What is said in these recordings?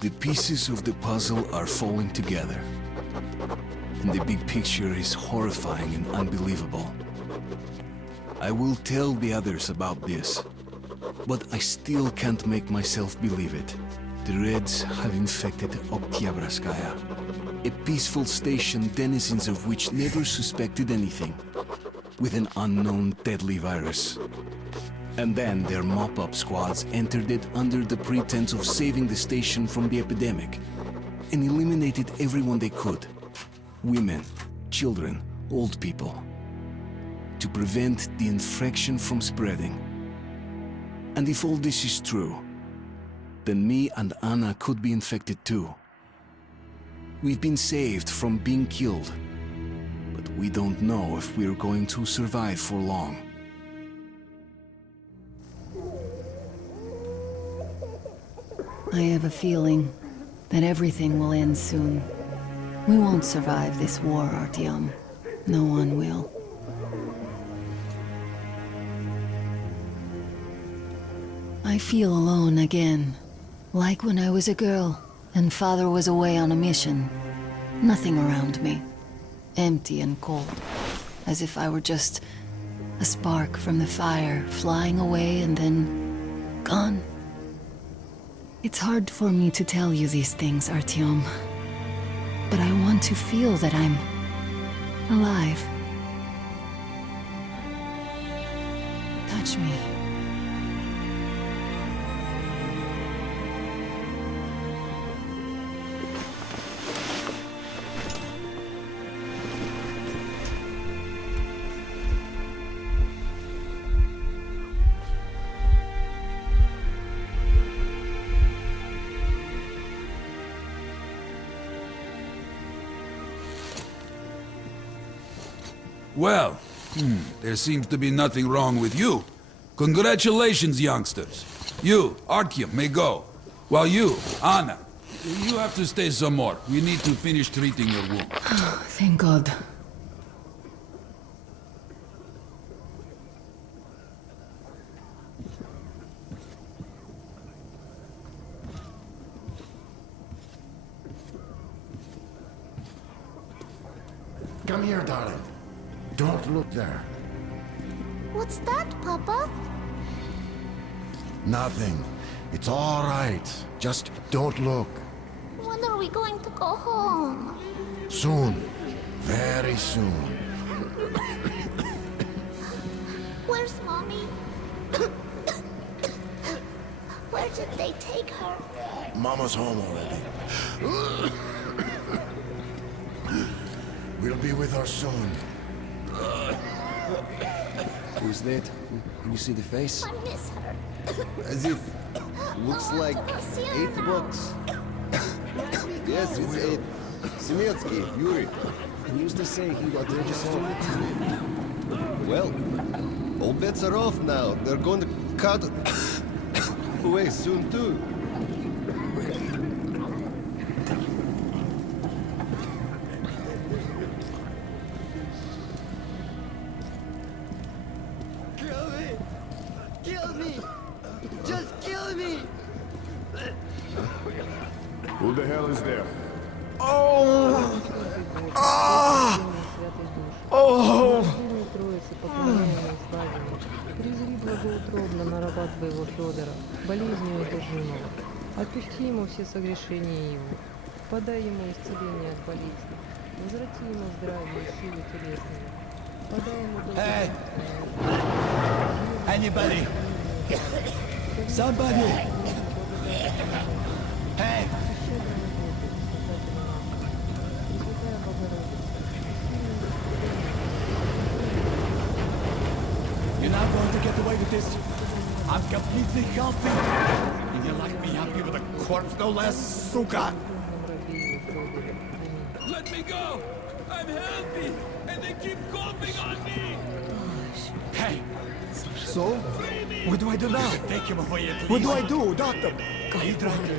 The pieces of the puzzle are falling together. And the big picture is horrifying and unbelievable. I will tell the others about this, but I still can't make myself believe it. The Reds have infected Oktyabrskaya, a peaceful station denizens of which never suspected anything, with an unknown deadly virus. And then their mop-up squads entered it under the pretense of saving the station from the epidemic, and eliminated everyone they could. Women, children, old people. To prevent the infection from spreading. And if all this is true, then me and Anna could be infected too. We've been saved from being killed, but we don't know if we're going to survive for long. I have a feeling that everything will end soon. We won't survive this war, Artyom. No one will. I feel alone again. Like when I was a girl, and Father was away on a mission. Nothing around me. Empty and cold. As if I were just a spark from the fire, flying away and then gone. It's hard for me to tell you these things, Artyom. But I want to feel that I'm alive. Touch me. Well, there seems to be nothing wrong with you. Congratulations, youngsters. You, Artyom, may go. While you, Anna, you have to stay some more. We need to finish treating your wound. Thank God. Come here, darling. Don't look there. What's that, Papa? Nothing. It's all right. Just don't look. When are we going to go home? Soon. Very soon. Where's Mommy? Where did they take her? Mama's home already. We'll be with her soon. Who's that? Can you see the face? I miss her. As if... Looks like Luciana. $8. Yes, it's 8. Semetsky, Yuri. He used to say he got just Well, all bets are off now. They're going to cut away soon too. Kill me! Kill me! Just kill me! Who the hell is there? Призри благоутробно на раба твоего Федора, болезнью эту жену. Отпусти ему все согрешения его. Подай ему исцеление от болезни. Возврати ему здравие и силы телесные. Подай ему Hey! Anybody! Somebody! Hey! You're not going to get away with this. I'm completely healthy. And you locked me up here with a corpse, no less, suka! Let me go! I'm healthy, and they keep coughing on me! Hey! So? What do I do now? Take him away at least. What do I do, doctor?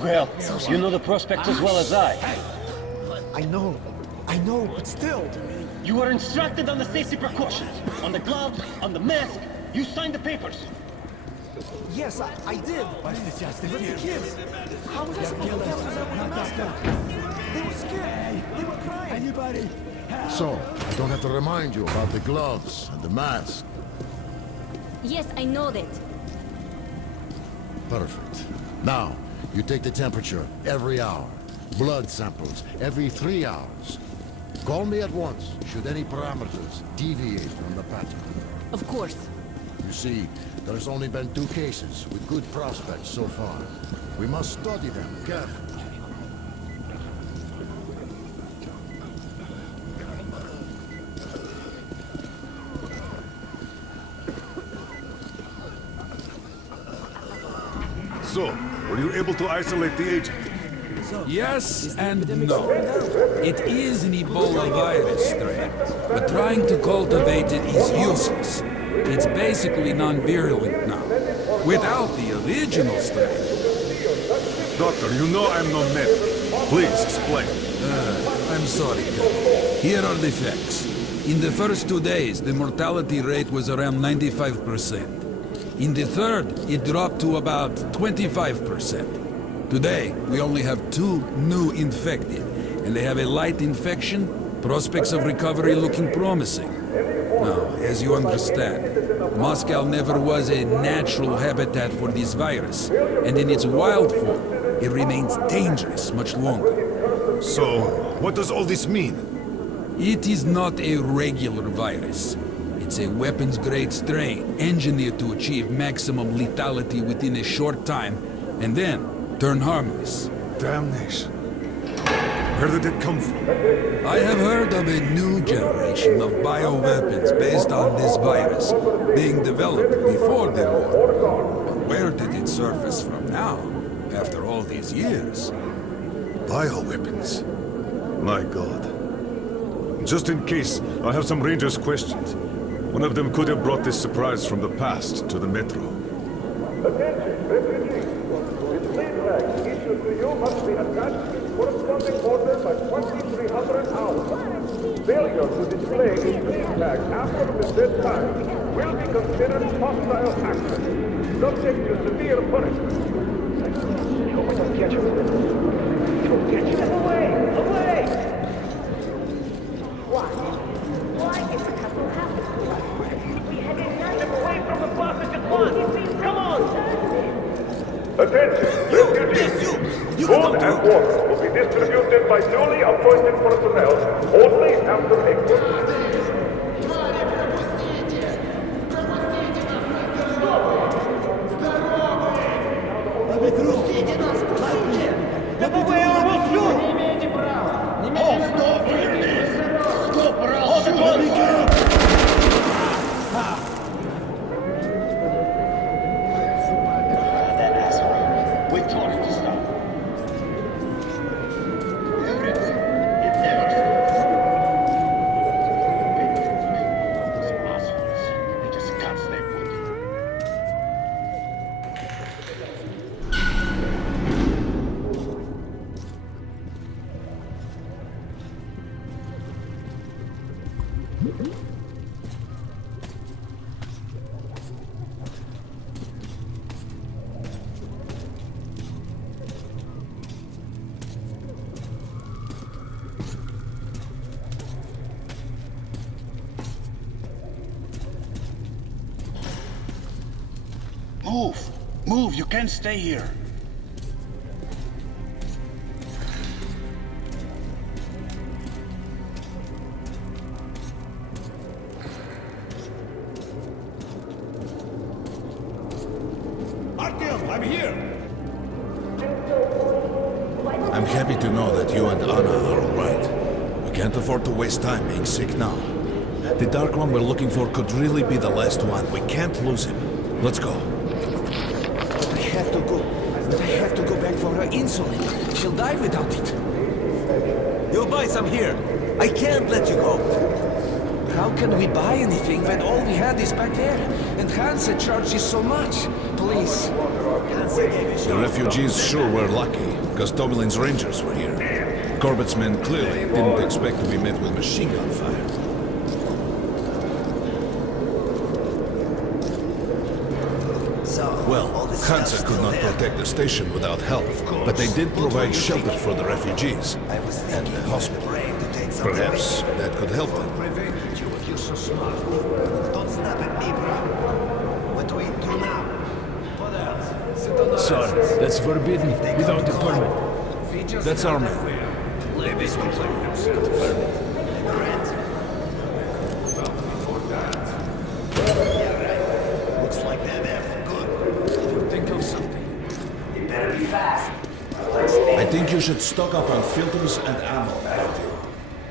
Well, you know the prospect as well as I. I know, but still. You were instructed on the safety precautions. On the gloves, on the mask. You signed the papers. Yes, I did. What's the justice But the here? kids, how was I supposed to tell them that with a mask on? They were scared. They were crying. Anybody? So, I don't have to remind you about the gloves and the mask. Yes, I know that. Perfect. Now, you take the temperature every hour. Blood samples every 3 hours. Call me at once should any parameters deviate from the pattern. Of course. You see, there's only been 2 cases with good prospects so far. We must study them carefully. So, were you able to isolate the agent? Yes and no. It is an Ebola virus strain, but trying to cultivate it is useless. It's basically non-virulent now, without the original strain. Doctor, you know I'm no medic. Please explain. I'm sorry, Captain. Here are the facts. In the first 2 days, the mortality rate was around 95%. In the third, it dropped to about 25%. Today, we only have 2 new infected, and they have a light infection, prospects of recovery looking promising. Now, as you understand, Moscow never was a natural habitat for this virus, and in its wild form, it remains dangerous much longer. So, what does all this mean? It is not a regular virus. It's a weapons-grade strain, engineered to achieve maximum lethality within a short time, and then turn harmless. Damnation. Where did it come from? I have heard of a new generation of bioweapons based on this virus, being developed before the war. But where did it surface from now, after all these years? Bioweapons. My God. Just in case, I have some Rangers' questions. One of them could have brought this surprise from the past to the Metro. Attention, refugees. This lead flag issued to you must be attached to its corresponding order by 2300 hours. Failure to display a lead flag after the said time will be considered hostile action, subject to severe punishment. Don't catch him. Don't catch him. Away! Away! Why? Why is the couple happening? We had to turn them away from the passage at once. Come on! Attention, refugees! Food and water will be distributed by duly appointed personnel only after a good... Move! Move! You can't stay here! Artyom, I'm here! I'm happy to know that you and Anna are all right. We can't afford to waste time being sick now. The Dark One we're looking for could really be the last one. We can't lose him. Let's go. But I have to go. But I have to go back for her insulin. She'll die without it. You buy some here. I can't let you go. How can we buy anything when all we had is back there? And Hansen charges so much. Please. The refugees sure were lucky. Gostobelin's rangers were here. Corbett's men clearly didn't expect to be met with machine gun fire. So, Well, Hansa could not protect the station without help, but they did provide shelter for the refugees and the hospital. Perhaps that could help them. Don't snap at me, bro. What do we do now? Sir, that's forbidden without a permit. That's our man. Ladies will play Looks like they're there for good. Think of something. You better be fast. I think you should stock up on filters and ammo, Matthew.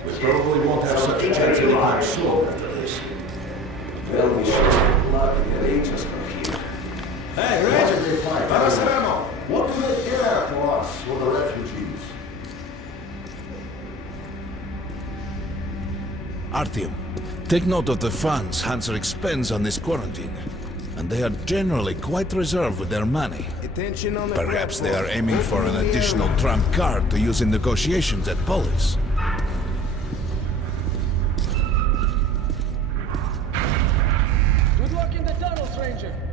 We probably won't have such a chance anytime soon after this. Well, we should have luck and reach us from here. Hey, Ranger, Paraceramo, what do they care for us, for the refugees? Artyom, take note of the funds Hansa expends on this quarantine. And they are generally quite reserved with their money. Perhaps they are aiming for an additional trump card to use in negotiations at Polis. Good luck in the tunnels, Ranger.